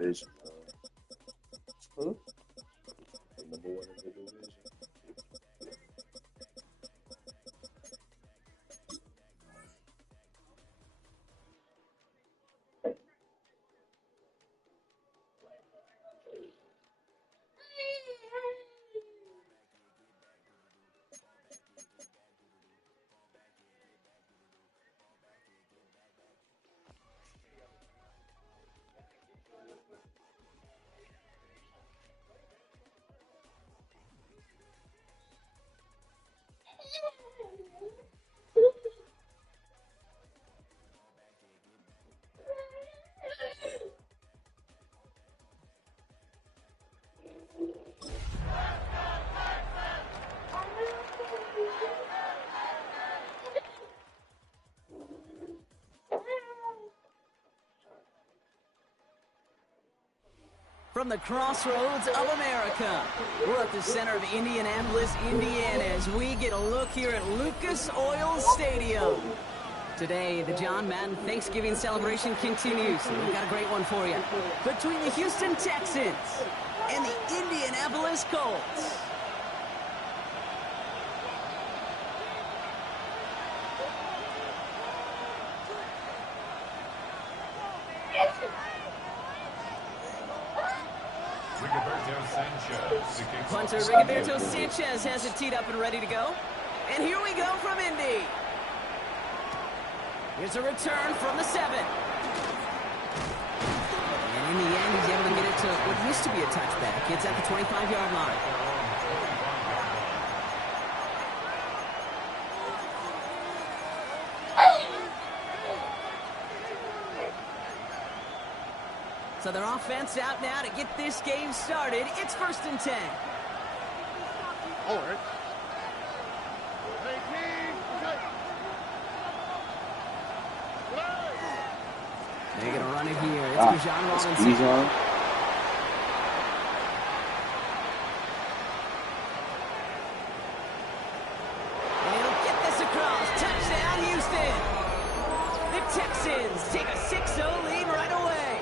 division. Huh? Number one in the division. From the crossroads of America, we're at the center of Indianapolis, Indiana, as we get a look here at Lucas Oil Stadium. Today, the John Madden Thanksgiving celebration continues. We've got a great one for you. Between the Houston Texans and the Indianapolis Colts. Punter Rigoberto Sanchez has it teed up and ready to go. And here we go from Indy. Here's a return from the 7. And in the end, he's able to get it to what used to be a touchback. It's at the 25-yard line. So their offense out now to get this game started. It's 1st and 10. All right. They're going to run it here. It's Bijan Robinson. And he'll get this across. Touchdown, Houston. The Texans take a 6-0 lead right away.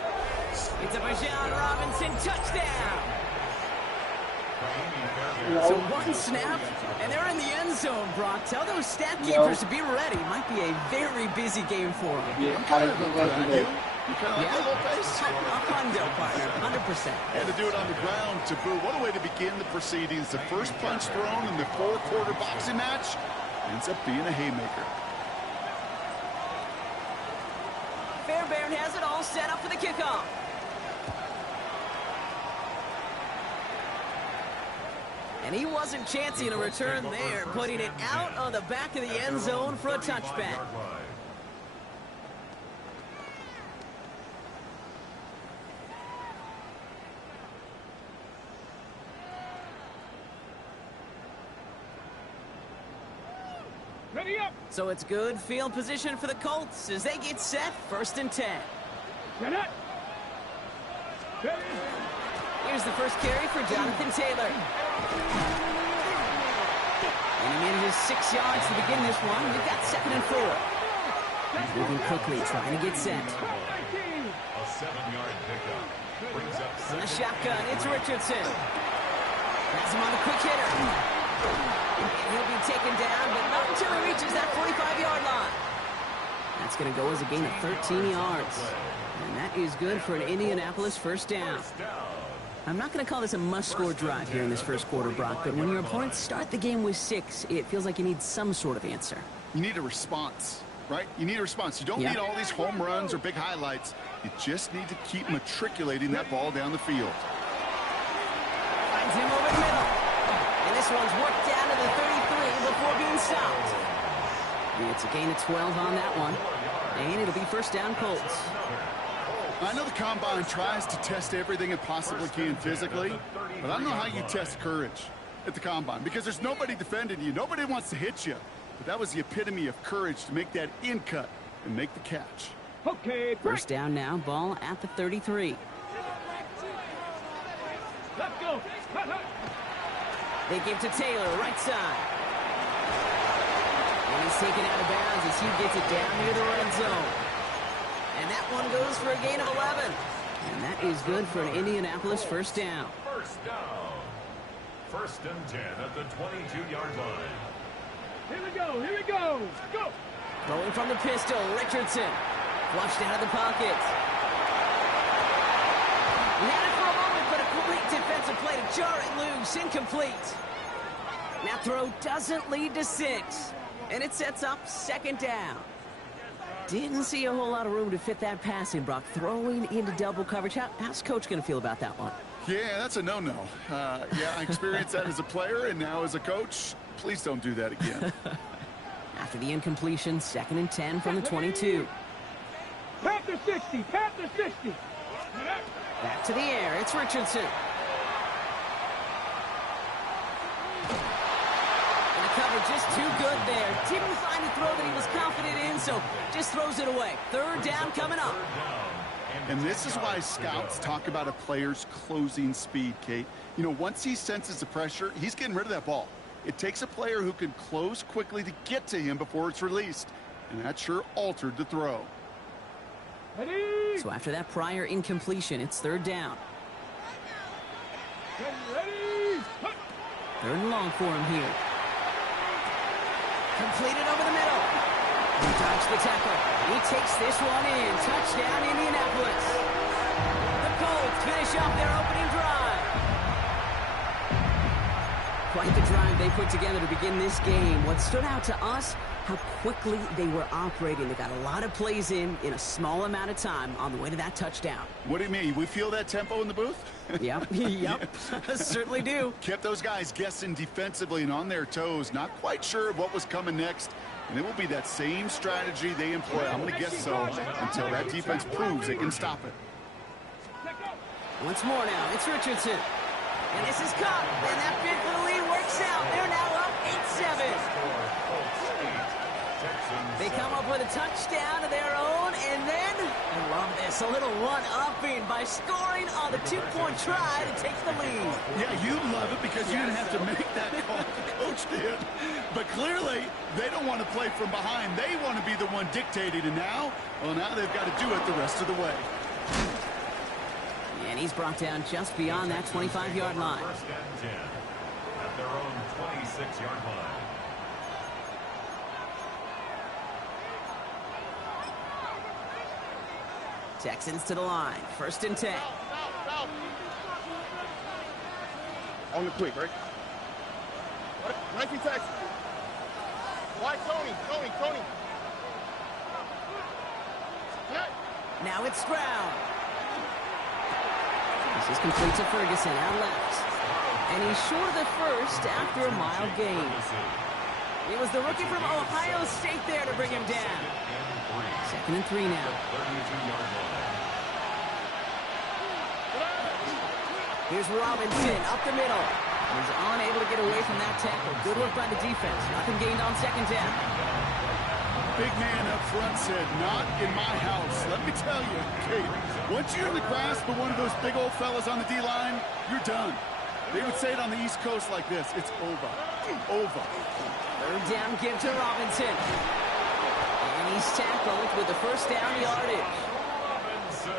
It's a Bijan Robinson touchdown. So one snap, and they're in the end zone, Brock. Tell those stat keepers to be ready. Might be a very busy game for them. I'm kind of like you. You kind of like a little pace. A hundo, partner, 100%. And to do it on the ground, to boot. What a way to begin the proceedings. The first punch thrown in the 4-quarter boxing match ends up being a haymaker. Fairbairn has it all set up for the kickoff. And he wasn't chancing a return there, putting it out on the back of the end zone for a touchback. Ready up. So it's good field position for the Colts as they get set, 1st and 10. Get it. Here's the first carry for Jonathan Taylor. And he made it his 6 yards to begin this one. We've got 2nd and 4. He's moving quickly, trying to get set. A 7-yard pickup. Brings up On the shotgun, it's Richardson. Has him on the quick hitter. And he'll be taken down, but not until he reaches that 45-yard line. That's going to go as a gain of 13 yards. And that is good for an Indianapolis first down. I'm not going to call this a must-score drive here in this first quarter, Brock, but when your opponents start the game with 6, it feels like you need some sort of answer. You need a response, right? You need a response. You don't need all these home runs or big highlights. You just need to keep matriculating that ball down the field. Finds him over the middle. And this one's worked down to the 33 before being stopped. It's a gain of 12 on that one. And it'll be first down Colts. I know the Combine tries to test everything it possibly can physically, but I don't know how you test courage at the Combine because there's nobody defending you. Nobody wants to hit you. But that was the epitome of courage to make that in cut and make the catch. Okay. First down now, ball at the 33. Let's go. They give to Taylor, right side. And he's taken out of bounds as he gets it down near the red zone. And that one goes for a gain of 11. And that is good for an Indianapolis first down. First down. First and 10 at the 22-yard line. Here we go. Here we go. Go. Throwing from the pistol, Richardson. Flushed out of the pocket. He had it for a moment, but a complete defensive play to jar it loose. Incomplete. That throw doesn't lead to 6. And it sets up second down. Didn't see a whole lot of room to fit that pass in, Brock. Throwing into double coverage. How's Coach going to feel about that one? Yeah, that's a no-no. Yeah, I experienced that as a player, and now as a coach, please don't do that again. After the incompletion, second and 10 from the 22. Panther 60. Panther 60. Back to the air. It's Richardson. And the cover just too good there. Didn't find a throw that he was confident in, so just throws it away. Third down coming up. And this is why scouts talk about a player's closing speed, Kate. You know, once he senses the pressure, he's getting rid of that ball. It takes a player who can close quickly to get to him before it's released. And that sure altered the throw. Ready. So after that prior incompletion, it's third down. Ready. Third and long for him here. Completed over the middle. He dodged the tackle. He takes this one in. Touchdown, Indianapolis. The Colts finish off their opening drive. Quite the drive they put together to begin this game. What stood out to us, how quickly they were operating. They got a lot of plays in a small amount of time on the way to that touchdown. What do you mean? We feel that tempo in the booth? Yep, certainly do. Kept those guys guessing defensively and on their toes, not quite sure of what was coming next. And it will be that same strategy they employ, I'm going to guess so, until that defense proves it can stop it. Once more now, it's Richardson. And this is Cup, and that bid for the lead works out. They're now up 8-7. They come up with a touchdown of their own, and then, I love this, a little one-upping by scoring on the two-point try to take the lead. Yeah, you love it because you didn't have to make that call. The coach did. But clearly, they don't want to play from behind. They want to be the one dictating, and now they've got to do it the rest of the way. And he's brought down just beyond that 25-yard line. First and 10 at their own 26-yard line. Texans to the line. First and 10. On the quick, right? Nike Texas. Why Tony? Now it's Stroud. This is complete to Ferguson out left. And he's short of the first after a mild gain. It was the rookie from Ohio State there to bring him down. Second and 3 now. Here's Robinson up the middle. He's unable to get away from that tackle. Good work by the defense. Nothing gained on second down. Big man up front said, not in my house. Let me tell you, Kate, once you're in the grasp of one of those big old fellas on the D-line, you're done. They would say it on the East Coast like this. It's over. Over. Third down give to Robinson. And he's tackled with the first down yardage.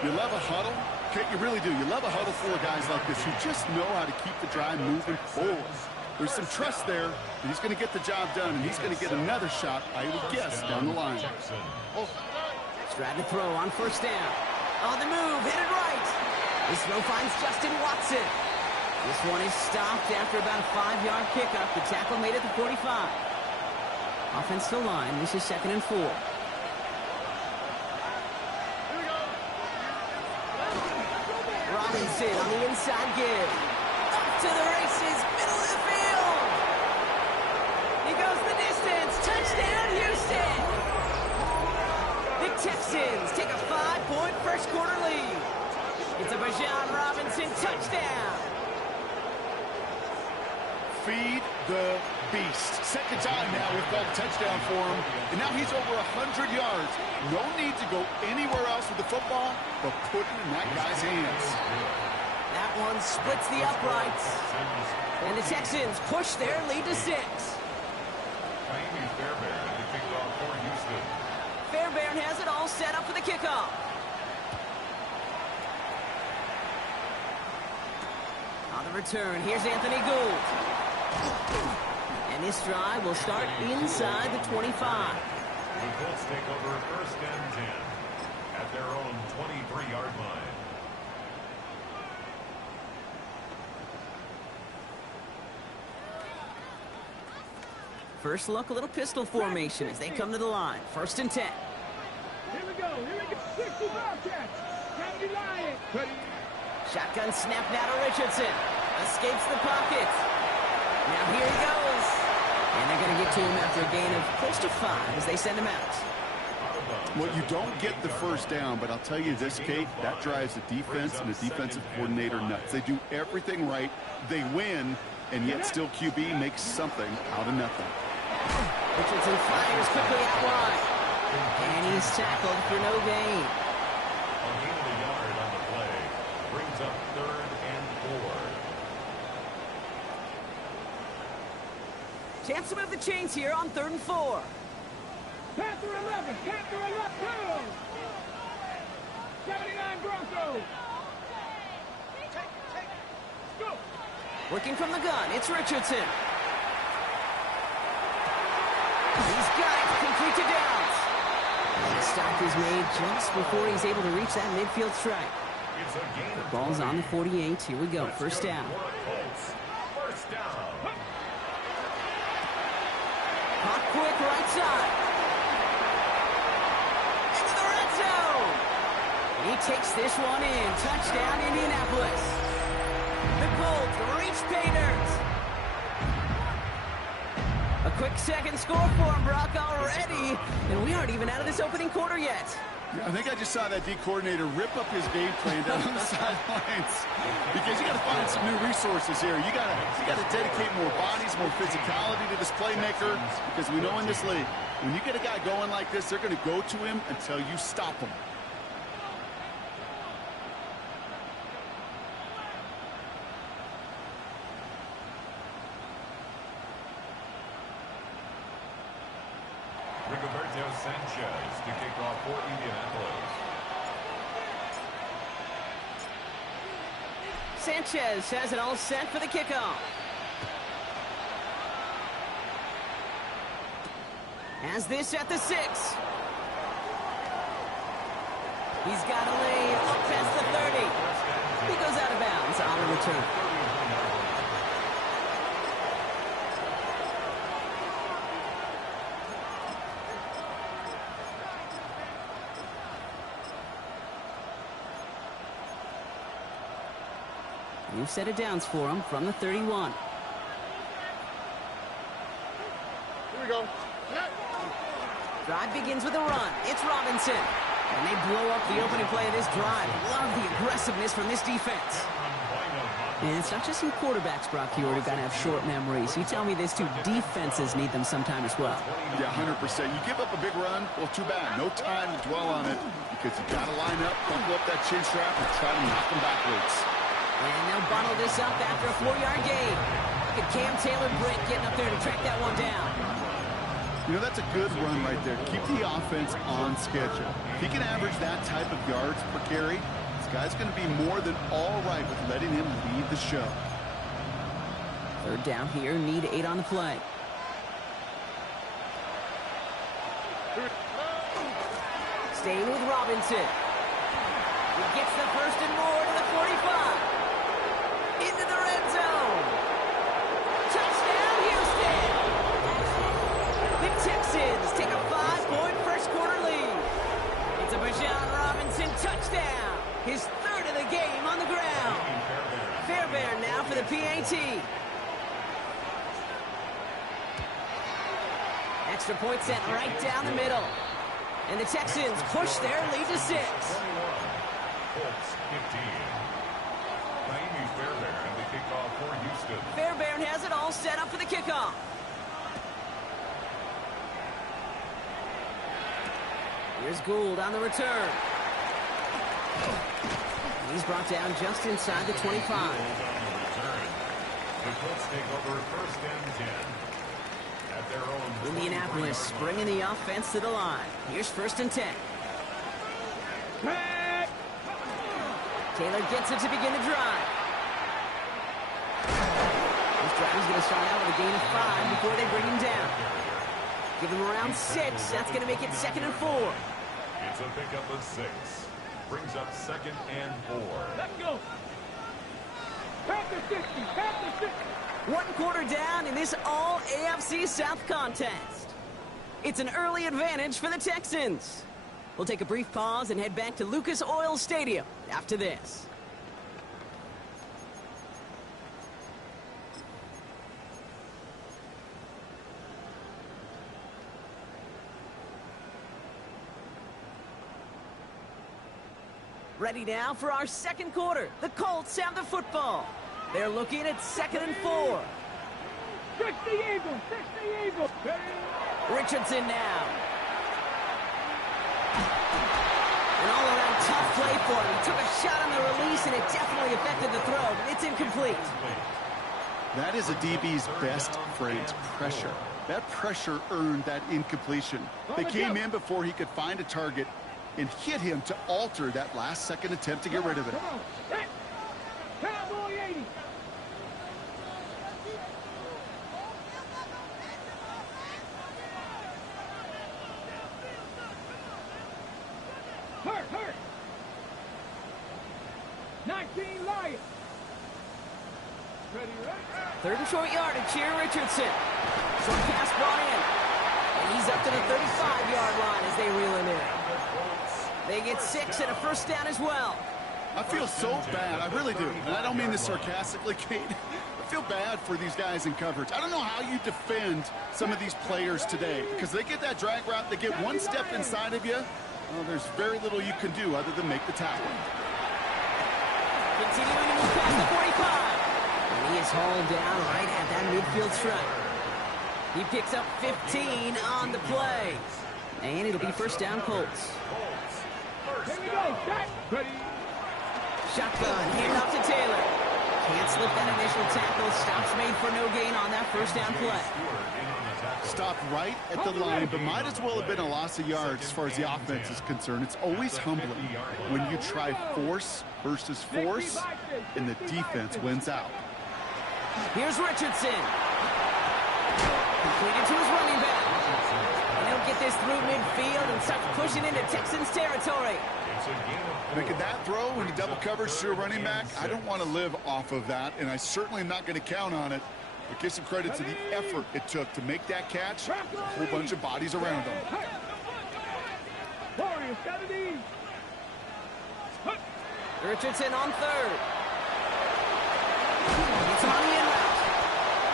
You love a huddle? Kate, you really do. You love a huddle full of guys like this who just know how to keep the drive moving forward. There's some trust there. He's going to get the job done, and he's going to get another shot, I would guess, down the line. Stroud to throw on first down. On the move, hit it right. This throw finds Justin Watson. This one is stopped after about a 5-yard pickup. The tackle made it to 45. Offense to line. This is second and 4. Robinson on the inside give. Up to the races, middle of the field. He goes the distance. Touchdown, Houston. The Texans take a 5-point first quarter lead. It's a Bijan Robinson touchdown. Feed the beast. Second time now we've called a touchdown for him, and now he's over 100 yards. No need to go anywhere else with the football, but put it in that guy's hands. That one splits the uprights, and the Texans push their lead to 6. Fairbairn has it all set up for the kickoff. On the return, here's Anthony Gould. And this drive will start inside the 25. The Colts take over 1st and 10 at their own 23-yard line. First look, a little pistol formation as they come to the line. 1st and 10. Here we go. 60 Bobcats. Kennedy Lion. Shotgun snap now to Richardson. Escapes the pocket. Now here he goes. And they're going to get to him after a gain of close to 5 as they send him out. Well, you don't get the first down, but I'll tell you this, Kate, that drives the defense and the defensive coordinator nuts. They do everything right. They win, and yet still QB makes something out of nothing. Richardson fires quickly out wide. And he's tackled for no gain. A gain of a yard on the play brings up 3rd and 4. Chance to move the chains here on 3rd and 4. Panther 11. Panther 11. 79 Broncos. Go. Working from the gun, it's Richardson. He's got it, complete to Downs. And the stop is made just before he's able to reach that midfield strike. It's a gain of Ball's on the 48. Here we go, first down. First down. Hot quick right side. Into the red zone. He takes this one in. Touchdown, Indianapolis. The Colts reach Painters. A quick second score for him, Brock, already. And we aren't even out of this opening quarter yet. I think I just saw that D coordinator rip up his game plan down on the sidelines because you got to find some new resources here. You got to dedicate more bodies, more physicality to this playmaker because we know in this league, when you get a guy going like this, they're going to go to him until you stop him. Rigoberto Sanchez to kick off for Indianapolis. Sanchez has it all set for the kickoff. Has this at the 6. He's got a lane up past the 30. He goes out of bounds on the return. New set of downs for him from the 31. Here we go. Drive begins with a run. It's Robinson. And they blow up the opening play of this drive. Love the aggressiveness from this defense. And it's not just some quarterbacks, Brock, here who've got to have short memories. You tell me these two defenses need them sometime as well. Yeah, 100%. You give up a big run, well, too bad. No time to dwell on it because you got to line up, buckle up that chin strap, and try to knock them backwards. And they'll bundle this up after a 4-yard gain. Look at Cam Taylor-Britt getting up there to track that one down. You know, that's a good run right there. Keep the offense on schedule. If he can average that type of yards per carry, this guy's going to be more than all right with letting him lead the show. 3rd down here, need 8 on the play. Staying with Robinson. He gets the 1st and more to the 45. Into the red zone. Touchdown, Houston. The Texans take a 5-point first quarter lead. It's a Bijan Robinson touchdown. His 3rd of the game on the ground. Fairbairn now for the PAT. Extra point sent right down the middle. And the Texans push their lead to 6. Colts 15. Naimi Fairbairn to kick off for Houston. Fairbairn has it all set up for the kickoff. Here's Gould on the return. He's brought down just inside the 25. Gould on the return. The Colts take over 1st and 10 at their own. Indianapolis bringing the offense to the line. Here's 1st and 10. Taylor gets it to begin the drive. to start out with a gain of 5 before they bring him down. Give him around 6. That's going to make it 2nd and 4. It's a pickup of 6. Brings up 2nd and 4. Let's go. Panther 60. Panther 60. 1 quarter down in this all AFC South contest. It's an early advantage for the Texans. We'll take a brief pause and head back to Lucas Oil Stadium after this. Ready now for our 2nd quarter. The Colts have the football. They're looking at 2nd and 4. 60 Eagles. 60 Eagles. Richardson now. An all-around tough play for him. He took a shot on the release, and it definitely affected the throw, but it's incomplete. That is a DB's best friend, pressure. That pressure earned that incompletion. They came in before he could find a target and hit him to alter that last-second attempt to get rid of it. Come on. Hey. Cowboy 80. Hurt. 19 Lions. Ready, right? 3rd and short yardage here, Richardson. Short pass brought in. And he's up to the 35-yard line as they reel him in. They get 6 and a 1st down as well. I feel so bad. I really do. And I don't mean this sarcastically, Kate. I feel bad for these guys in coverage. I don't know how you defend some of these players today because they get that drag route, they get one step inside of you. Well, there's very little you can do other than make the tackle. Continuing to move past the 45. And he is hauled down right at that midfield stripe. He picks up 15 on the play. And it'll be 1st down Colts. Here we go. Shot. Ready. Shotgun, hand off to Taylor. Can't slip that initial tackle. Stops made for no gain on that 1st down play. Stopped right at the line, but might as well have been a loss of yards as far as the offense is concerned. It's always humbling when you try force versus force, and the defense wins out. Here's Richardson. Completed to his running back. And he'll get this through midfield and start pushing into Texans territory. Making that throw into double coverage to a running back, I don't want to live off of that, and I certainly am not going to count on it. But give some credit to the effort it took to make that catch. A whole bunch of bodies around him. Warriors, 70. Richardson on 3rd. It's on the in route.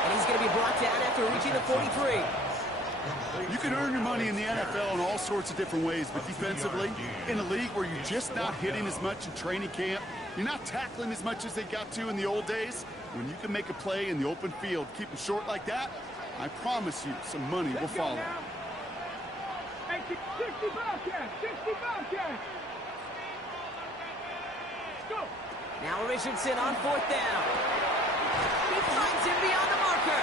And he's going to be brought down after reaching the 43. You can earn your money in the NFL in all sorts of different ways, but defensively, in a league where you're just not hitting as much in training camp, you're not tackling as much as they got to in the old days, when you can make a play in the open field, keep it short like that, I promise you some money will follow. 60 Bobcats. 60 Bobcats. Go. Now Richardson on 4th down. He finds him beyond the marker.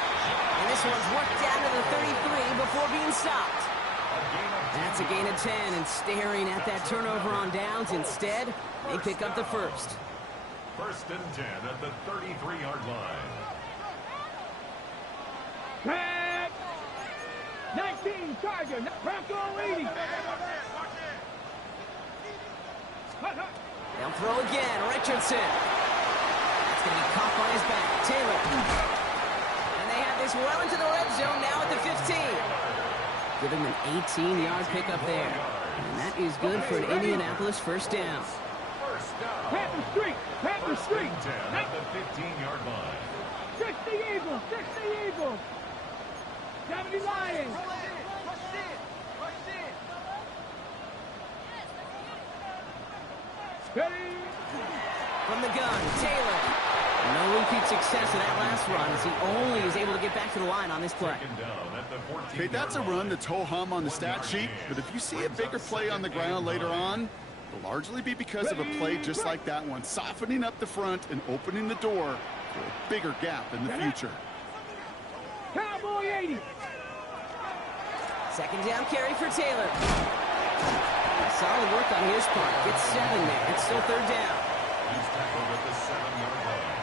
And this one's worked down to the 33 before being stopped. That's a gain of 10, and staring at that turnover on downs instead, they pick up the 1st. 1st and 10 at the 33-yard line. Pack. 19 Tiger. Bronco 80. They'll throw again. Richardson. That's going to be caught on his back. Taylor. And they have this well into the red zone now at the 15. Give him an 18-yard pickup there. And that is good for an Indianapolis 1st down. Patton Street. Patton Street. 10 at the 15-yard line. 60 Eagles. 60 Eagles. 70 Lions. Ready. From the gun, Taylor. No repeat success in that last run as he only is able to get back to the line on this play. Okay, that's a run that's ho-hum on the stat sheet, but if you see a bigger play on the ground later on, it'll largely be because of a play just like that one, softening up the front and opening the door for a bigger gap in the future. Cowboy 80. 2nd down carry for Taylor. Solid work on his part. Gets 7 there. It's still 3rd down. He's tackled at the 7-yard line.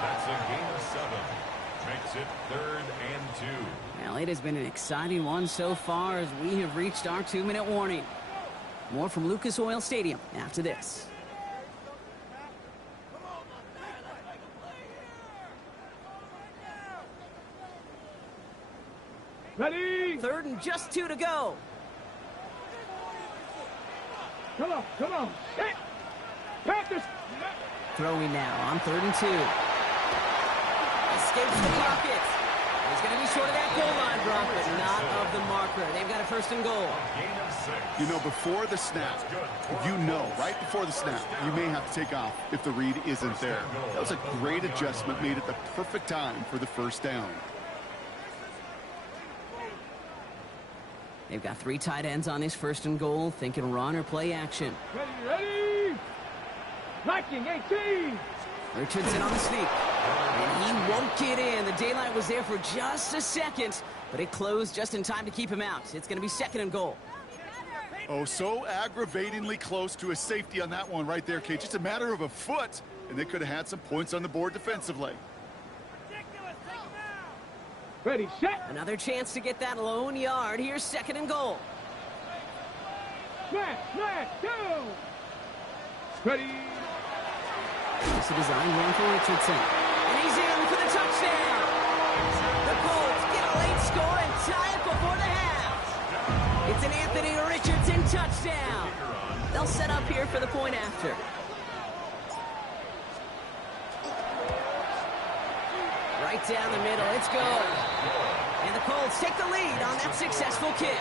That's a gain of 7. Makes makes it 3rd and 2. Well, it has been an exciting one so far as we have reached our 2-minute warning. More from Lucas Oil Stadium after this. Ready? 3rd and just 2 to go. Come on, come on. Hit. Panthers. Throwing now on 3rd and 2. Escapes the pocket. He's going to be short of that goal line, Brock, but not of the marker. They've got a 1st and goal. Gain of 6. You know, before the snap, you know, right before the snap, you may have to take off if the read isn't there. That was a great adjustment made at the perfect time for the 1st down. They've got 3 tight ends on this 1st and goal, thinking run or play action. Ready? Liking 18. Richardson on the sneak. And he won't get in. The daylight was there for just a second, but it closed just in time to keep him out. It's going to be 2nd and goal. Oh, so aggravatingly close to a safety on that one right there, Kate. Just a matter of a foot, and they could have had some points on the board defensively. Ready, set. Another chance to get that lone yard. Here's 2nd and goal. Smash, go. Ready. It's a design run for Richardson. And he's in for the touchdown. The Colts get a late score and tie it before the half. It's an Anthony Richardson touchdown. They'll set up here for the point after. Right down the middle. It's good. And the Colts take the lead on that successful kick. 22.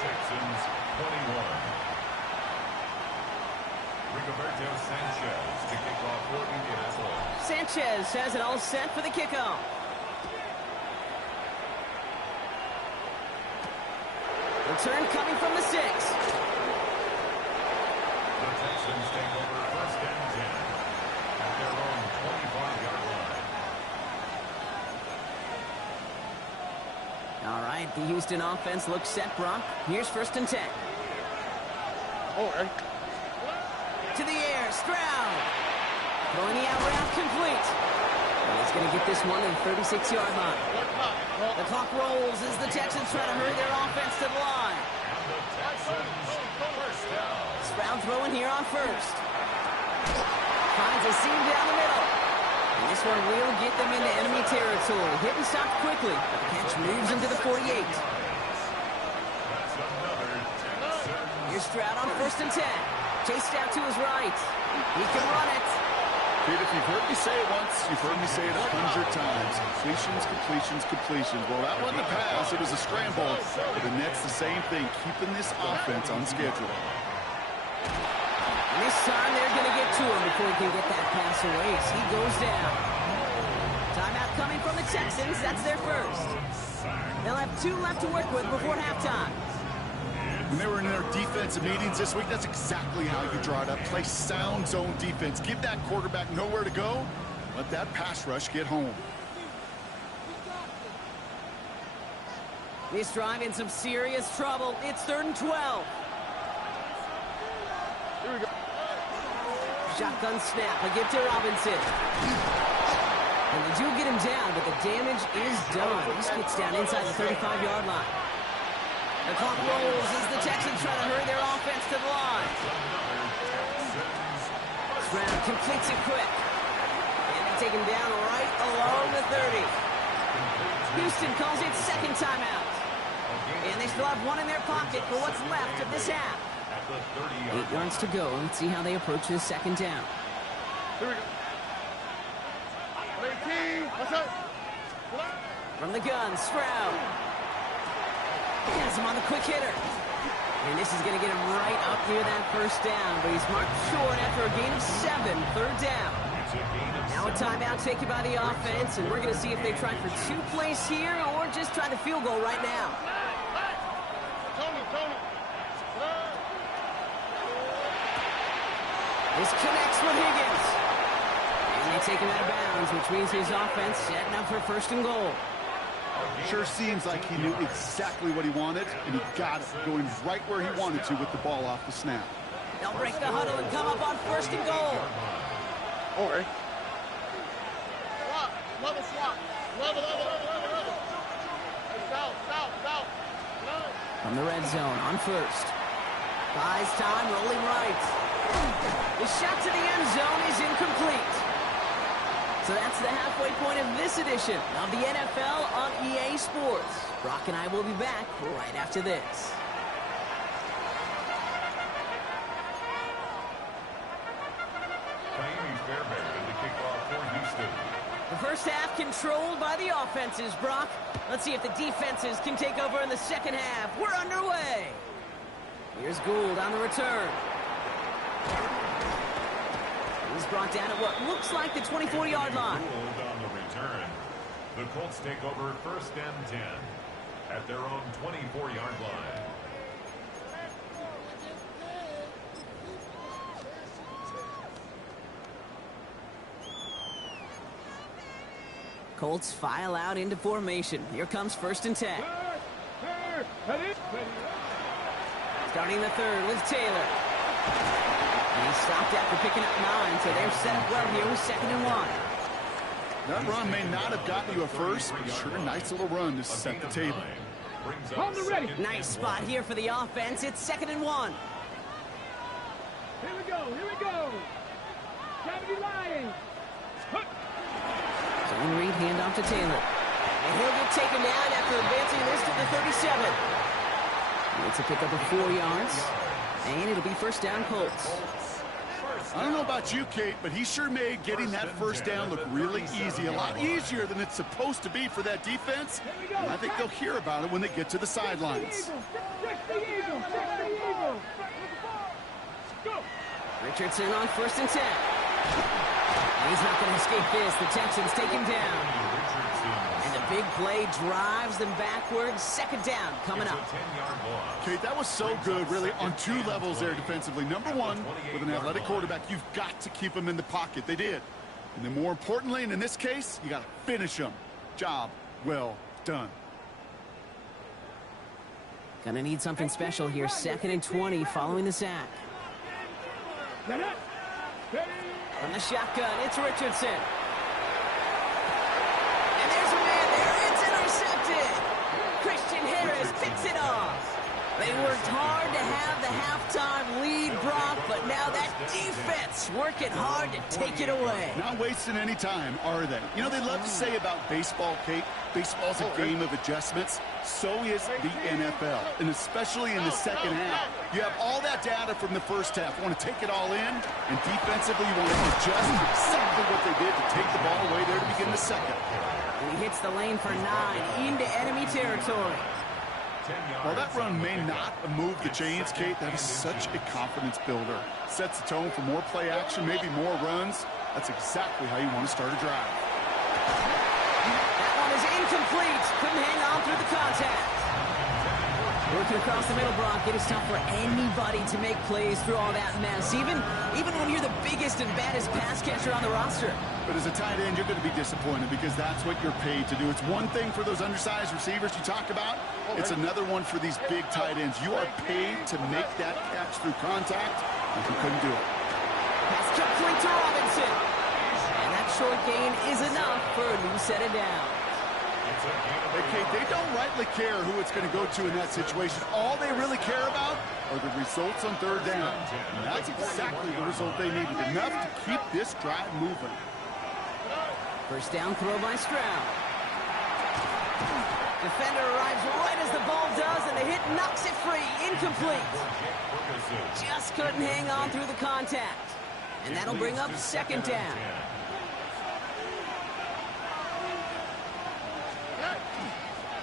Texans 21. Rigoberto Sanchez to kick off for Indianapolis. Sanchez has it all set for the kickoff. Return coming from the 6. The Texans take over 1st and 10 at their own 25-yard line. All right, the Houston offense looks set, Brock. Here's 1st and 10. To the air, Stroud. Throwing the out route complete. And he's going to get this one to the 36-yard line. The clock rolls as the Texans try to hurry their offense to the line. And the Texans first down. Stroud throwing here on 1st. Finds a seam down the middle. And this one will get them into enemy territory. Hit and stop quickly, but the catch moves into the 48. That's another Texans. Here's Stroud on 1st and 10. Chased out to his right. He can run it. Kate, if you've heard me say it once, you've heard me say it 100 times. Completions. Well, that wasn't a pass. It was a scramble. But the Nets, the same thing, keeping this offense on schedule. And this time they're going to get to him before he can get that pass away as he goes down. Timeout coming from the Texans. That's their 1st. They'll have 2 left to work with before halftime. When they were in their defensive meetings this week, that's exactly how you draw it up. Play sound zone defense. Give that quarterback nowhere to go. Let that pass rush get home. This drive in some serious trouble. It's 3rd and 12. Here we go. Shotgun snap. A give to Robinson. And they do get him down, but the damage is done. He gets down inside the 35-yard line. The clock rolls as the Texans try to hurry their offense to the line. Stroud completes it quick. And they take him down right along the 30. Houston calls it 2nd timeout. And they still have 1 in their pocket for what's left of this half. 8 yards to go. Let's see how they approach this 2nd down. Here we go. 18. What's up? From the gun, Stroud. Has him on the quick hitter. And this is going to get him right up near that 1st down. But he's marked short after a gain of 7. 3rd down. Now a timeout taken by the offense. And we're going to see if they try for 2 plays here or just try the field goal right now. Tony. This connects with Higgins. And they take him out of bounds, which means his offense setting up for 1st and goal. Sure seems like he knew exactly what he wanted, and he got it, going right where he wanted to with the ball off the snap. They'll break the huddle and come up on 1st and goal. All right. From the red zone on first. Buys time, rolling right. The shot to the end zone is incomplete. So that's the halfway point of this edition of the NFL on EA Sports. Brock and I will be back right after this. Miami Fairbairn in the kickoff for Houston. The first half controlled by the offenses, Brock. Let's see if the defenses can take over in the second half. We're underway. Here's Gould on the return. He's brought down at what looks like the 24-yard line. Gould on the return. The Colts take over first and 10 at their own 24-yard line. Colts file out into formation. Here comes first and 10. Starting the third with Taylor. And he stopped after picking up 9, so they're set up well here with 2nd and 1. That run may not have gotten you a first, but sure, nice little run to set the table. On the ready. Nice spot here for the offense. It's 2nd and 1. Here we go. Gravity Lions. Zone read handoff to Taylor. And he'll get taken down after advancing this to the 37. It's a pickup of 4 yards. And it'll be first down Colts. I don't know about you, Kate, but he sure made getting that first down look really easy. A lot easier than it's supposed to be for that defense. And I think they'll hear about it when they get to the sidelines. Richardson on first and 10. And he's not going to escape this. The Texans take him down. And the big play drives them backwards. 2nd down coming up. Kate, that was so good, really, on 2 levels there defensively. Number one, with an athletic quarterback, you've got to keep him in the pocket. They did. And then more importantly, and in this case, you got to finish him. Job well done. Gonna need something special here. 2nd and 20 following the sack. From the shotgun, it's Richardson. And there's a man there. It's intercepted. Christian Harris picks it off. They worked hard to have the halftime lead, Brock, but now that defense working hard to take it away. Not wasting any time, are they? You know, they love to say about baseball, Kate, baseball's a game of adjustments. So is the NFL, and especially in the second half. You have all that data from the first half. You want to take it all in, and defensively you want to adjust exactly what they did to take the ball away there to begin the second. And he hits the lane for 9 into enemy territory. While that run may not have moved the chains, Kate, that is such a confidence builder. Sets the tone for more play action, maybe more runs. That's exactly how you want to start a drive. That one is incomplete. Couldn't hang on through the contact. Working across the middle, Brock, it is tough for anybody to make plays through all that mess, even when you're the biggest and baddest pass catcher on the roster. But as a tight end, you're going to be disappointed because that's what you're paid to do. It's one thing for those undersized receivers you talk about. It's another one for these big tight ends. You are paid to make that catch through contact, and you couldn't do it. Pass complete to Robinson. And that short gain is enough for a new set of downs. Hey, Kate, they don't rightly care who it's going to go to in that situation. All they really care about are the results on third down. And that's exactly the result they needed. Enough to keep this drive moving. First down throw by Stroud. Defender arrives right as the ball does, and the hit knocks it free. Incomplete. Just couldn't hang on through the contact. And that'll bring up 2nd down.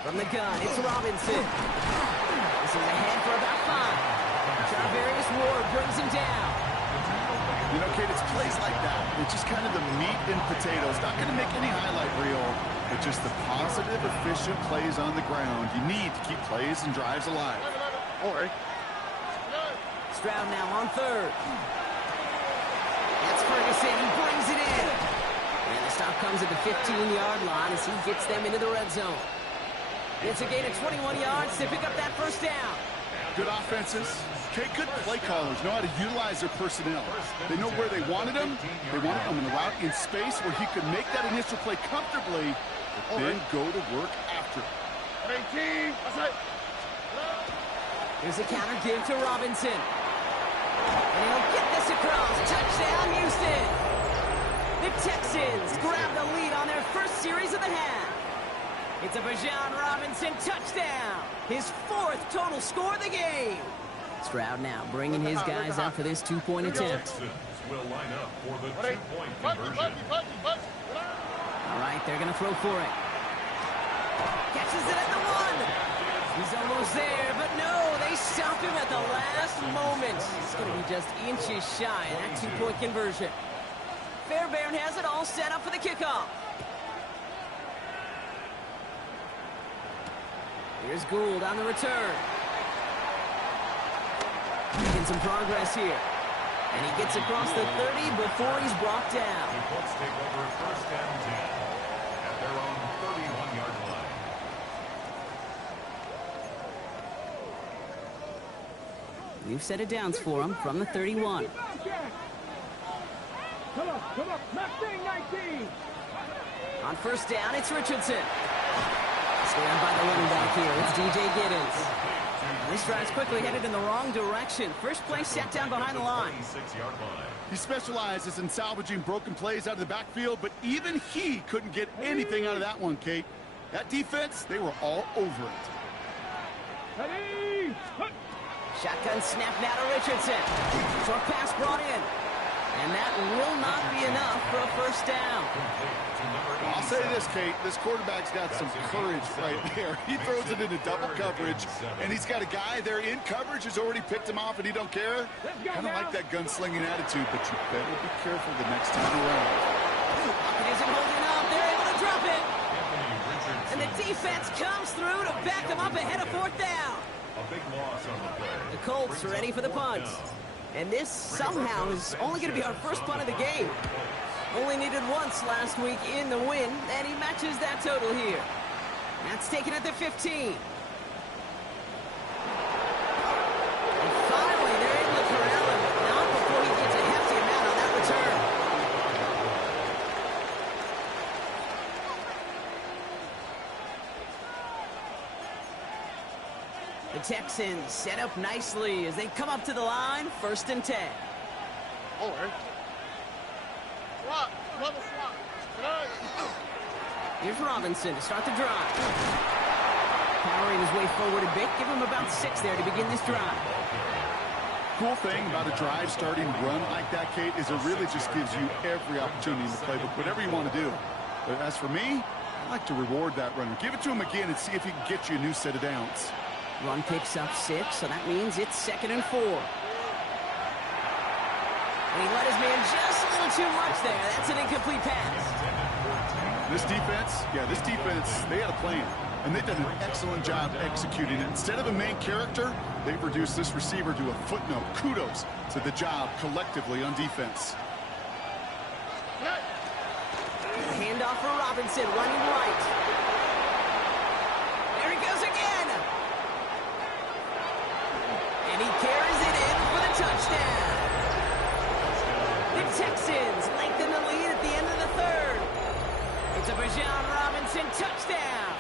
From the gun, it's Robinson. This is ahead for about 5. Charvarius Ward brings him down. You know, Kate, it's plays like that. It's just kind of the meat and potatoes. Not going to make any highlight reel, but just the positive, efficient plays on the ground. You need to keep plays and drives alive. Stroud now on 3rd. That's Ferguson. He brings it in. And the stop comes at the 15-yard line as he gets them into the red zone. It's a gain of 21 yards to pick up that first down. Good offenses. Okay, good play callers know how to utilize their personnel. They know where they wanted him. They wanted him in a route in space where he could make that initial play comfortably, but then go to work after. Here's a counter give to Robinson. And he'll get this across. Touchdown, Houston. The Texans grab the lead on their first series of the half. It's a Bijan Robinson touchdown. His 4th total score of the game. Stroud now bringing his guys out for this two-point attempt. Texans will line up for the two-point conversion. All right, they're going to throw for it. Catches it at the 1. He's almost there, but no, they stop him at the last moment. It's going to be just inches shy of that two-point conversion. Fairbairn has it all set up for the kickoff. Here's Gould on the return. Making some progress here. And he gets across the 30 before he's brought down. The Colts take over 1st and 10 at their own 31-yard line. New set of downs for him from the 31. Come on, Mustang 19. On 1st down, it's Richardson. Stand by the running back here. It's DJ Giddens. This drive's quickly headed in the wrong direction. First play set down behind the line. 26-yard line. He specializes in salvaging broken plays out of the backfield, but even he couldn't get anything out of that one, Kate. That defense, they were all over it. Ready? Shotgun snap now to Richardson. Short pass brought in. And that will not be enough for a 1st down. I'll say this, Kate. This quarterback's got some courage right there. He throws it into double coverage, and he's got a guy there in coverage who's already picked him off, and he don't care. Kind of like that gunslinging attitude, but you better be careful the next time around. It isn't holding up. They're able to drop it. And the defense comes through to back them up ahead of 4th down. A big loss on the play. The Colts are ready for the punt. And this somehow is only going to be our first punt of the game. Only needed once last week in the win, and he matches that total here. That's taken at the 15. And finally, they're able to corral him, but not before he gets a hefty amount on that return. The Texans set up nicely as they come up to the line, 1st and 10. Here's Robinson to start the drive. Powering his way forward a bit. Give him about 6 there to begin this drive. Cool thing about a drive starting run like that, Kate, is it really just gives you every opportunity in the playbook, whatever you want to do. But as for me, I like to reward that runner. Give it to him again and see if he can get you a new set of downs. Run picks up 6, so that means it's 2nd and 4. And he let his man just a little too much there. That's an incomplete pass. This defense, they had a plan, and they've done an excellent job executing it. Instead of a main character, they've reduced this receiver to a footnote. Kudos to the job collectively on defense. Handoff for Robinson, running right. There he goes again. And he carries it in for the touchdown. The Texans lengthen the lead at the end of the 3rd. It's a Bijan Robinson touchdown.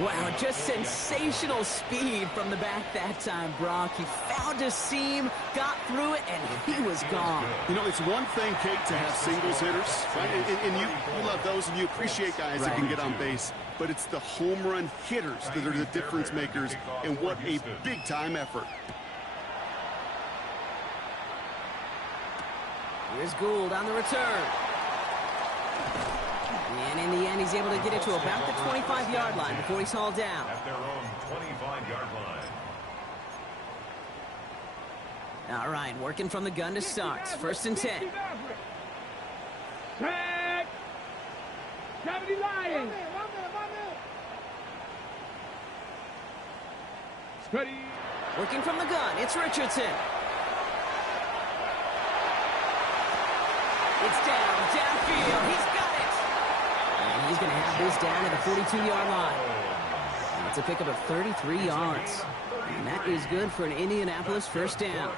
Wow, just sensational speed from the back that time, Brock. He found a seam, got through it, and he was gone. You know, it's one thing, Kate, to have singles hitters, right? And you love those, and you appreciate guys that can get on base. But it's the home run hitters that are the difference makers, and what a big-time effort. Here's Gould on the return. And in the end, he's able to get it to about the 25-yard line before he's hauled down. At their own 25-yard line. All right, working from the gun to start. 1st and 10. Tag! Gravity Lions! Steady! Working from the gun, it's Richardson. It's downfield. He's got it. And he's going to have this down at the 42-yard line. That's a pickup of 33 yards. And that is good for an Indianapolis first down.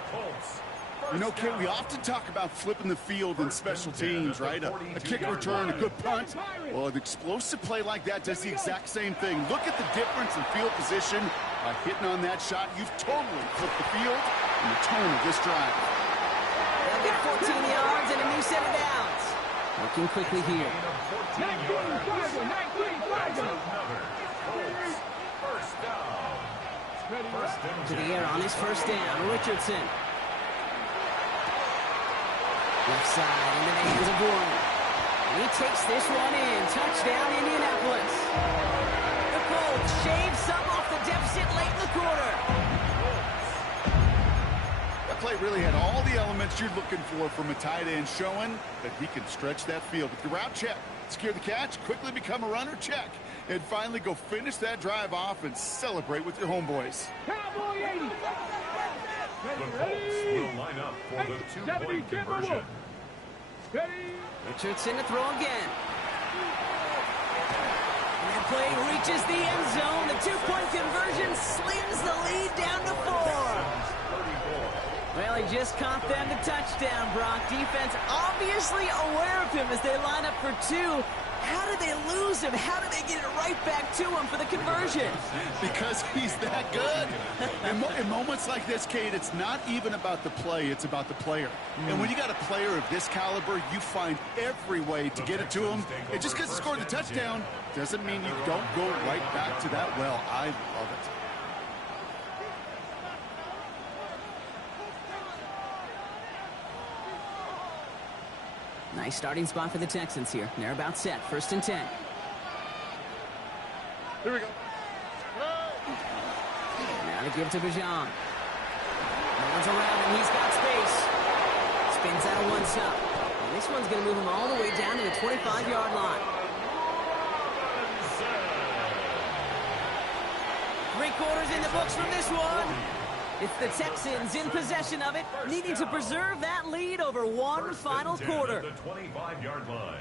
You know, Kate, we often talk about flipping the field in special teams, right? A kick return, a good punt. Well, an explosive play like that does the exact same thing. Look at the difference in field position. By hitting on that shot, you've totally flipped the field in the tone of this drive. They'll get 14 yards and a new set of downs. Working quickly here. 19, To the air on his first down, Richardson. Left side into the hands of Warren. And he takes this one in. Touchdown, Indianapolis. The Colts shave some off the deficit late in the quarter. That play really had all the elements you're looking for from a tight end, showing that he can stretch that field. With the route, check. Secure the catch, quickly become a runner, check. And finally go finish that drive off and celebrate with your homeboys. Cowboy 80. The Colts will line up for the two-point conversion. Richardson to throw again. And that play reaches the end zone. The two-point conversion slams the lead down to 4. Well, he just caught them the touchdown, Brock. Defense obviously aware of him as they line up for 2. How did they lose him? How did they get it right back to him for the conversion? Because he's that good. In moments like this, Kate, it's not even about the play, it's about the player. And when you got a player of this caliber, you find every way to get it to him. And just because he scored the touchdown doesn't mean you don't go right back to that well. I love it. Nice starting spot for the Texans here. They're about set. 1st and 10. Here we go. Now to give to Bijan. No one's around him. He's got space. Spins out of one stop. And this one's going to move him all the way down to the 25-yard line. 3 quarters in the books from this one. It's the Texans in possession of it, needing to preserve that lead over one final quarter. The 25-yard line.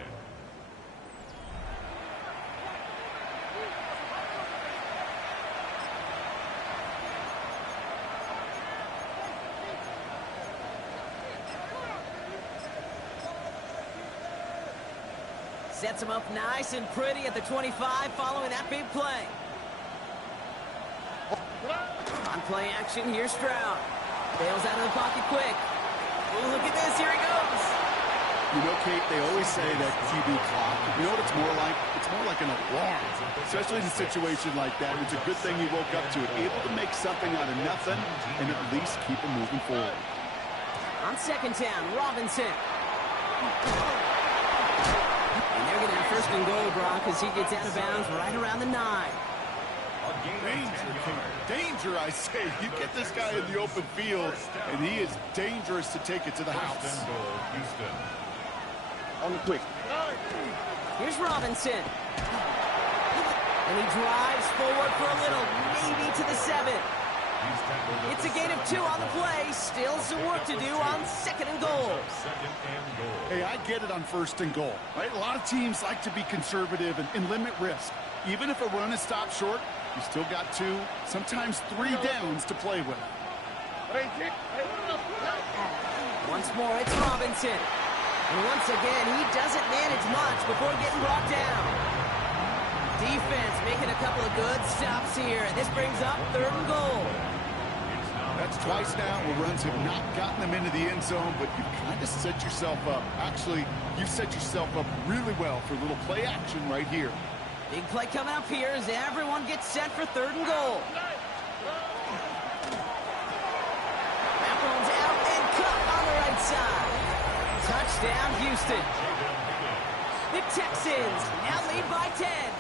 Sets him up nice and pretty at the 25 following that big play. On play action, here's Stroud. Bails out of the pocket quick. Oh, look at this, here he goes. You know, Kate, they always say that QB clock. You know what it's more like? It's more like an alarm. Especially in a situation like that. It's a good thing you woke up to it. Able to make something out of nothing and at least keep them moving forward. On 2nd down, Robinson. And they're going to have 1st and goal, Brock, as he gets out of bounds right around the 9. Danger, danger, I say. You get this guy in the open field, and he is dangerous to take it to the house. On the quick. Here's Robinson. And he drives forward for a little, maybe to the 7. It's a gain of 2 on the play. Still some work to do on 2nd and goal. Hey, I get it on 1st and goal, right? A lot of teams like to be conservative and limit risk. Even if a run is stopped short, you still got 2, sometimes 3 downs to play with. Once more, it's Robinson. And once again, he doesn't manage much before getting brought down. Defense making a couple of good stops here. And this brings up 3rd and goal. That's twice now where runs have not gotten them into the end zone, but you've kind of set yourself up. Actually, you've set yourself up really well for a little play action right here. Big play coming up here as everyone gets set for 3rd and goal. That one's out and cut on the right side. Touchdown, Houston. The Texans now lead by 10.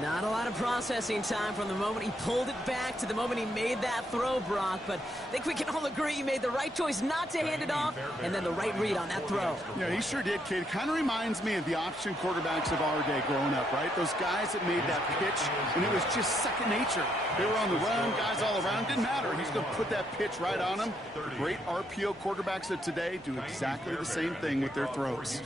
Not a lot of processing time from the moment he pulled it back to the moment he made that throw, Brock. But I think we can all agree he made the right choice not to hand it off and then the right read on that throw. Yeah, he sure did, kid. Kind of reminds me of the option quarterbacks of our day growing up, right? Those guys that made that pitch, and it was just second nature. They were on the run, guys all around. Didn't matter. He's going to put that pitch right on them. The great RPO quarterbacks of today do exactly the same thing with their throws.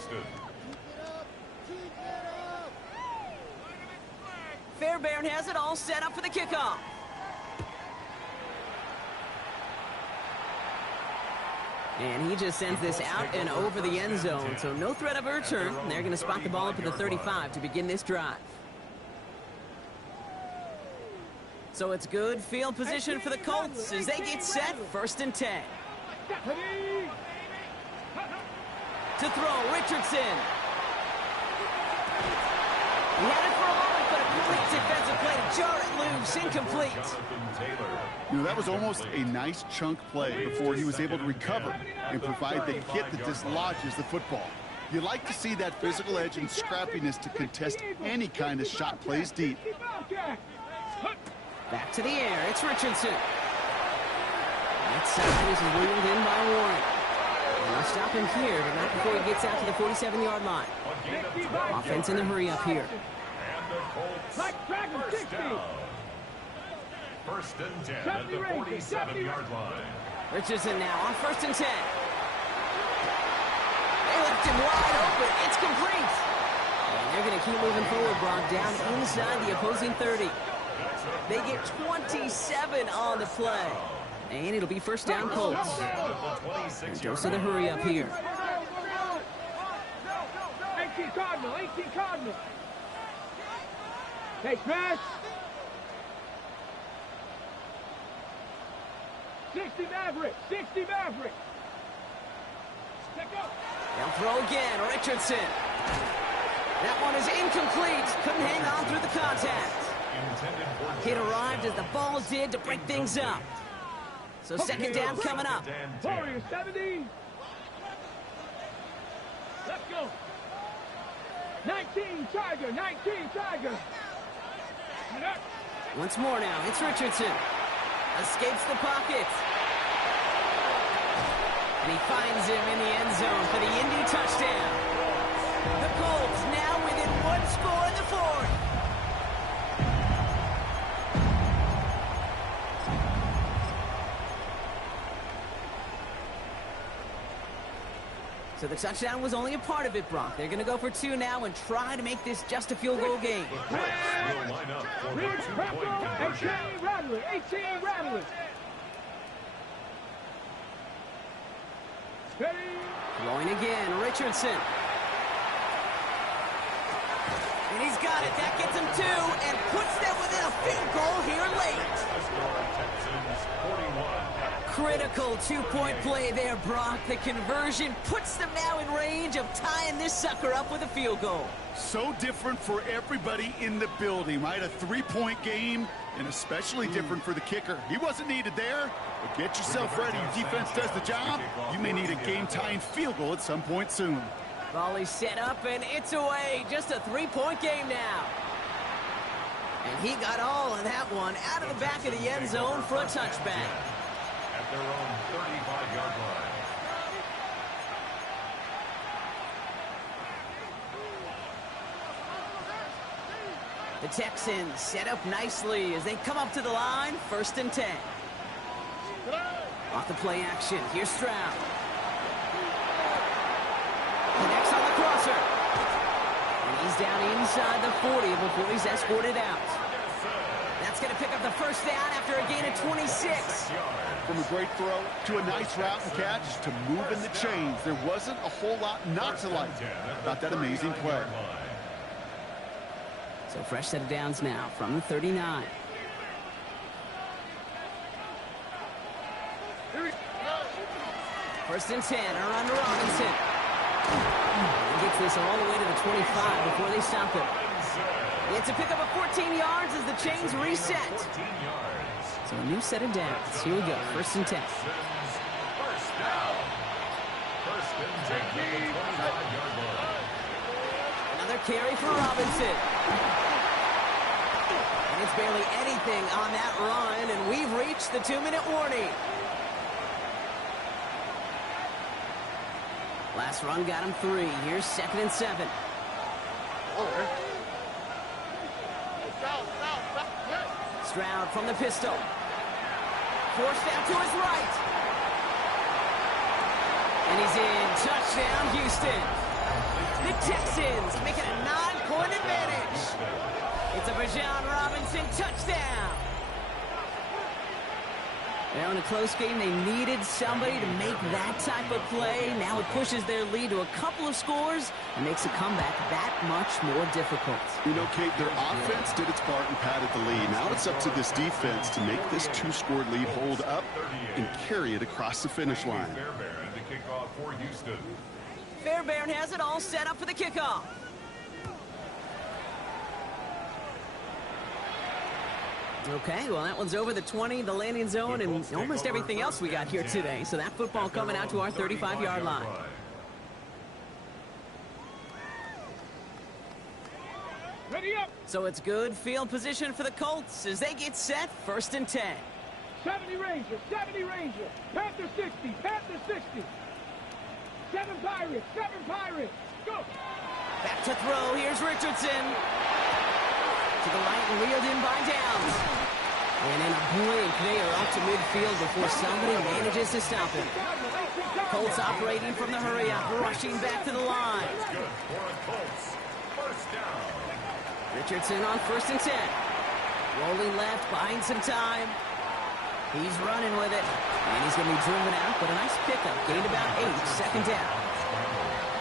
Fairbairn has it all set up for the kickoff. And he just sends this out and over the end zone, so no threat of a return. They're going to spot the ball up at the 35 to begin this drive. So it's good field position for the Colts as they get set, 1st and 10. To throw, Richardson. He had it for a moment, but a complete defensive play to jar it loose, incomplete. You know, that was almost a nice chunk play before he was able to recover and provide the hit that dislodges the football. You like to see that physical edge and scrappiness to contest any kind of shot plays deep. Back to the air, it's Richardson. That side is wheeled in by Warren. And they'll stop him here, but not before he gets out to the 47-yard line. Offense in the hurry up here. First and 10 at the 47-yard line. Richardson now on 1st and 10. They left him wide open. It's complete. And they're going to keep moving forward, Brock, down inside the opposing 30. They get 27 on the play. And it'll be 1st down Colts. And goes to the hurry up here. 18 Cardinal, 18 Cardinal. Take pass. 60 Maverick, 60 Maverick. They'll throw again, Richardson. That one is incomplete. Couldn't hang on through the contact. Hit arrived as the ball did to break things up. So 2nd down coming up. Warriors 70. Let's go. 19 Tiger, 19 Tiger. Once more now, it's Richardson. Escapes the pocket. And he finds him in the end zone for the Indy touchdown. The Colts now within 1 score in the 4th. So the touchdown was only a part of it, Brock. They're going to go for 2 now and try to make this just a field goal game. Line up for the 2-point conversion. 18 Rattler, 18 Rattler. Throwing again, Richardson. And he's got it. That gets him 2 and puts them within a field goal here late. Texans 41. Critical 2-point play there, Brock. The conversion puts them now in range of tying this sucker up with a field goal. So different for everybody in the building, right? A 3-point game, and especially different for the kicker. He wasn't needed there, but get yourself ready. Your defense does the job. You may need a game-tying field goal at some point soon. Volley set up, and it's away. Just a 3-point game now. And he got all of that one out of the back of the end zone for a touchback. At their own 35-yard line. The Texans set up nicely as they come up to the line, 1st and 10. Off the play action, here's Stroud. Connects on the crosser. And he's down inside the 40 before he's escorted out. That's going to pick up the 1st down after a gain of 26. From a great throw to a nice route and catch to moving the chains. There wasn't a whole lot not to like about that amazing play. So fresh set of downs now from the 39. First and 10, around to Robinson. He gets this all the way to the 25 before they stop him. It's a pickup of 14 yards as the chains reset. So a new set of downs. Here we go, 1st and 10. First down. First and 10 at the 25-yard line. Another carry for Robinson. And it's barely anything on that run, and we've reached the 2-minute warning. Last run got him 3. Here's 2nd and 7. Stroud from the pistol. Forced out to his right. And he's in. Touchdown, Houston. The Texans make it a 9-point advantage. It's a Bijan Robinson touchdown. Now in a close game, they needed somebody to make that type of play. Now it pushes their lead to a couple of scores and makes a comeback that much more difficult. You know, Kate, their offense did its part and padded the lead. Now it's up to this defense to make this two-score lead hold up and carry it across the finish line. Fairbairn, the kickoff for Houston. Fairbairn has it all set up for the kickoff. Okay, well, that one's over the 20, the landing zone, and almost everything else we got here today. So that football coming out to our 35-yard line. Ready up. So it's good field position for the Colts as they get set, 1st and 10. 70 Ranger, 70 Ranger. Panther 60, Panther 60. 7 Pirates, 7 Pirates. Go. Back to throw, here's Richardson. To the right and reeled in by Downs. And in a blink, they are out to midfield before somebody manages to stop him. Colts operating from the hurry-up, rushing back to the line. Good for a Colts. First down. Richardson on 1st and 10. Rolling left, buying some time. He's running with it. And he's going to be driven out, but a nice pickup. Gained about 8, 2nd down.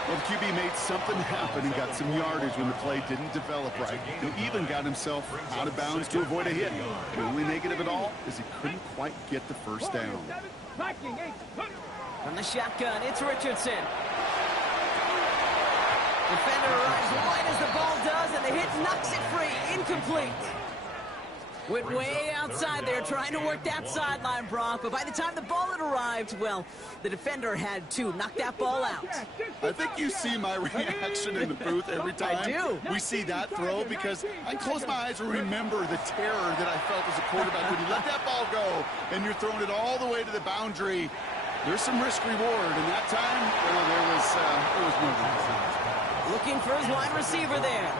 Well, the QB made something happen and got some yardage when the play didn't develop right. He even got himself out of bounds to avoid a hit. The only negative at all is he couldn't quite get the first down. From the shotgun, it's Richardson. Defender arrives right as the ball does, and the hit knocks it free. Incomplete. Went way outside there trying to work that sideline, Brock, but by the time the ball had arrived, well, the defender had to knock that ball out. I think you see my reaction in the booth every time I do. we see that throw, because I close my eyes and remember the terror that I felt as a quarterback when you let that ball go and you're throwing it all the way to the boundary. There's some risk reward, and that time, well, there was movement. Looking for his wide receiver there.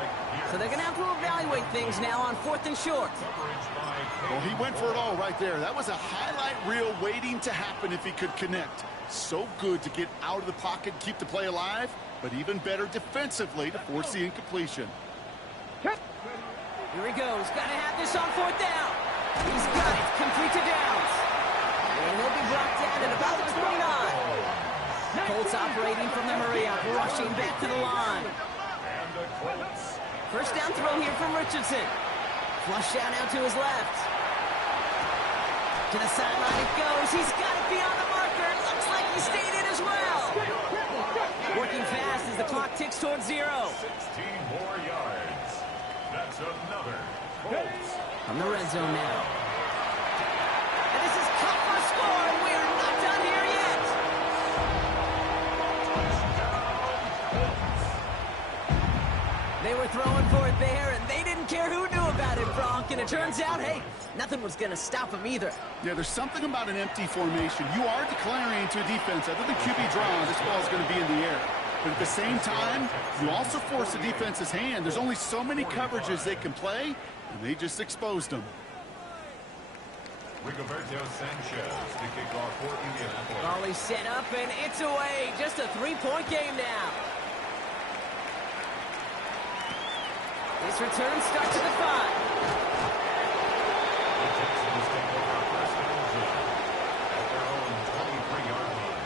So they're going to have to evaluate things now on 4th and short. Well, he went for it all right there. That was a highlight reel waiting to happen if he could connect. So good to get out of the pocket, keep the play alive, but even better defensively to force the incompletion. Here he goes. Got to have this on 4th down. He's got it. Complete to Downs. And he'll be brought down at about the 29. Colts operating from the hurry-up, rushing back to the line. First down throw here from Richardson. Flush down out to his left. To the sideline it goes. He's got it beyond the marker. It looks like he stayed in as well. Working fast as the clock ticks towards 0. 16 more yards. That's another Colts. From the red zone now. And this is cut for a score, and we're not done here yet. They were throwing for it there, and they didn't care who knew about it, Bronk. And it turns out, hey, nothing was going to stop them either. Yeah, there's something about an empty formation. You are declaring to a defense, other than QB draw, this ball is going to be in the air. But at the same time, you also force the defense's hand. There's only so many coverages they can play, and they just exposed them. Rigoberto Sanchez to kick off for Indianapolis. Ball is set up, and it's away. Just a 3-point game now. This return starts at the 5. The Texans take over first and 10 at their own 23-yard line.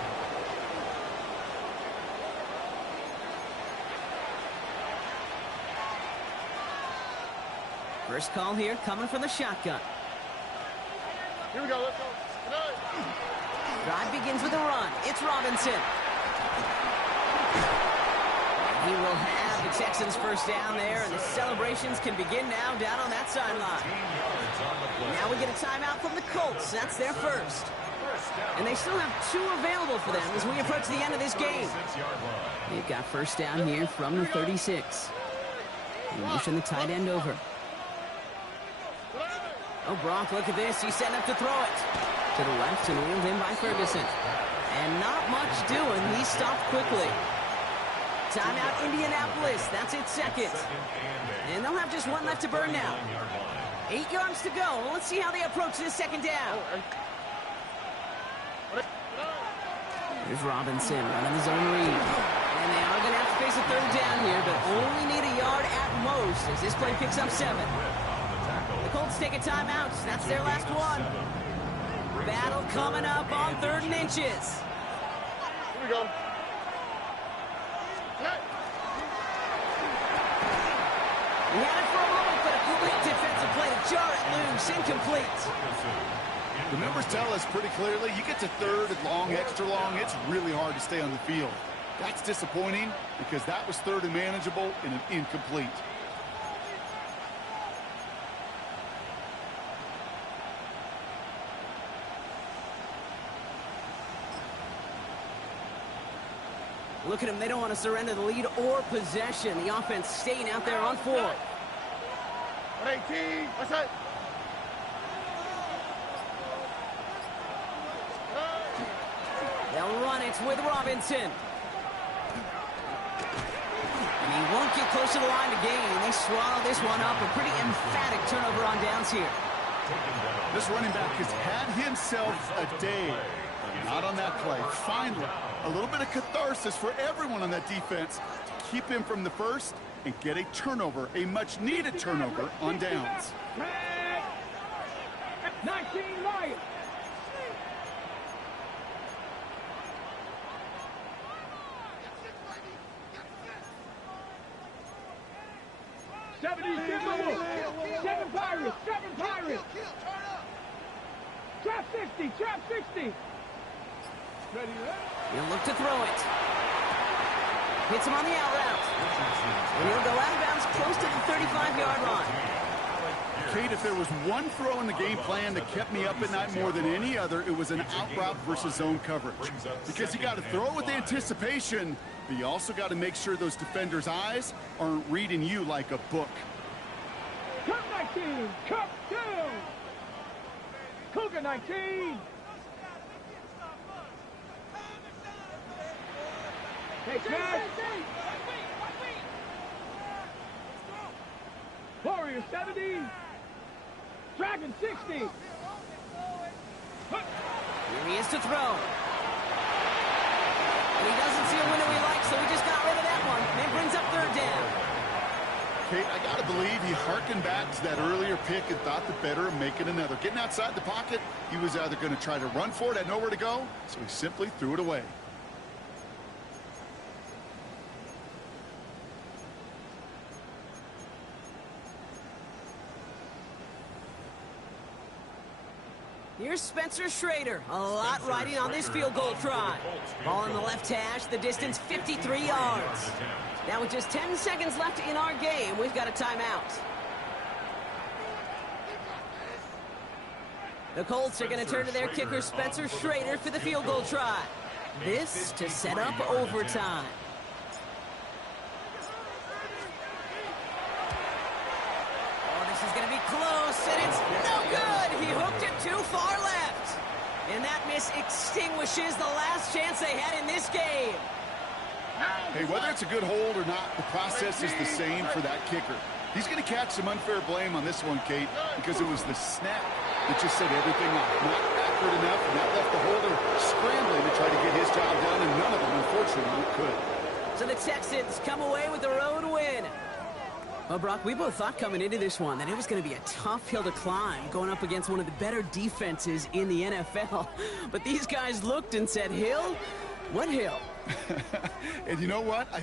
First call here coming from the shotgun. Here we go, let's go. Drive begins with a run. It's Robinson. He will have the Texans first down there, and the celebrations can begin now down on that sideline. 15 yards on the play. Now we get a timeout from the Colts. That's their first. And they still have 2 available for them as we approach the end of this game. 6-yard line. They've got first down here from the 36. They motion the tight end over. Oh, Bronk, look at this. He's setting up to throw it. To the left and wheeled in by Ferguson. And not much doing. He stopped quickly. Timeout Indianapolis. That's its second. And they'll have just 1 left to burn now. 8 yards to go. Well, let's see how they approach this second down. Here's Robinson running the zone read. And they are going to have to face a 3rd down here, but only need a yard at most as this play picks up 7. The Colts take a timeout. That's their last one. Battle coming up on 3rd and inches. Here we go. He had it for a moment, but a great defensive play to jar it loose. Incomplete. The numbers tell us pretty clearly, you get to 3rd and long, extra long, it's really hard to stay on the field. That's disappointing because that was 3rd and manageable and an incomplete. Look at them. They don't want to surrender the lead or possession. The offense staying out there on 4. 118. What's that? They'll run it with Robinson. And he won't get close to the line to gain. They swallow this one up. A pretty emphatic turnover on downs here. This running back has had himself a day. Not on that play. Finally, a little bit of catharsis for everyone on that defense to keep him from the first and get a turnover, a much-needed turnover on downs. 19 Lions. Seven Pirates. Trap 60. He'll look to throw it. Hits him on the out route. And he'll go out of bounds close to the 35-yard line. Kate, if there was one throw in the game plan that kept me up at night more than any other, it was an out route versus zone coverage. Because you got to throw it with anticipation, but you also got to make sure those defenders' eyes aren't reading you like a book. Cup 19. Cup 2. Cougar 19. Hey, Chad. Warrior 70. Dragon 60. Here he is to throw. And he doesn't see a window he likes, so he just got rid of that one. And it brings up 3rd down. Kate, I got to believe he harkened back to that earlier pick and thought the better of making another. Getting outside the pocket, he was either going to try to run for it, had nowhere to go, so he simply threw it away. Here's Spencer Schrader. A lot riding on this field goal try. Ball in the left hash, the distance 53 yards. Now with just 10 seconds left in our game, we've got a timeout. The Colts are going to turn to their kicker, Spencer Schrader, for the field goal try. This to set up overtime. Oh, this is going to be close, and it's no good. He hooked it too far left. And that miss extinguishes the last chance they had in this game. Hey, whether it's a good hold or not, the process is the same for that kicker. He's going to catch some unfair blame on this one, Kate, because it was the snap that just set everything off. Not accurate enough, and that left the holder scrambling to try to get his job done, and none of them, unfortunately, could. So the Texans come away with the road win. Well, Brock, we both thought coming into this one that it was going to be a tough hill to climb going up against one of the better defenses in the NFL. But these guys looked and said, Hill? What hill? And you know what? I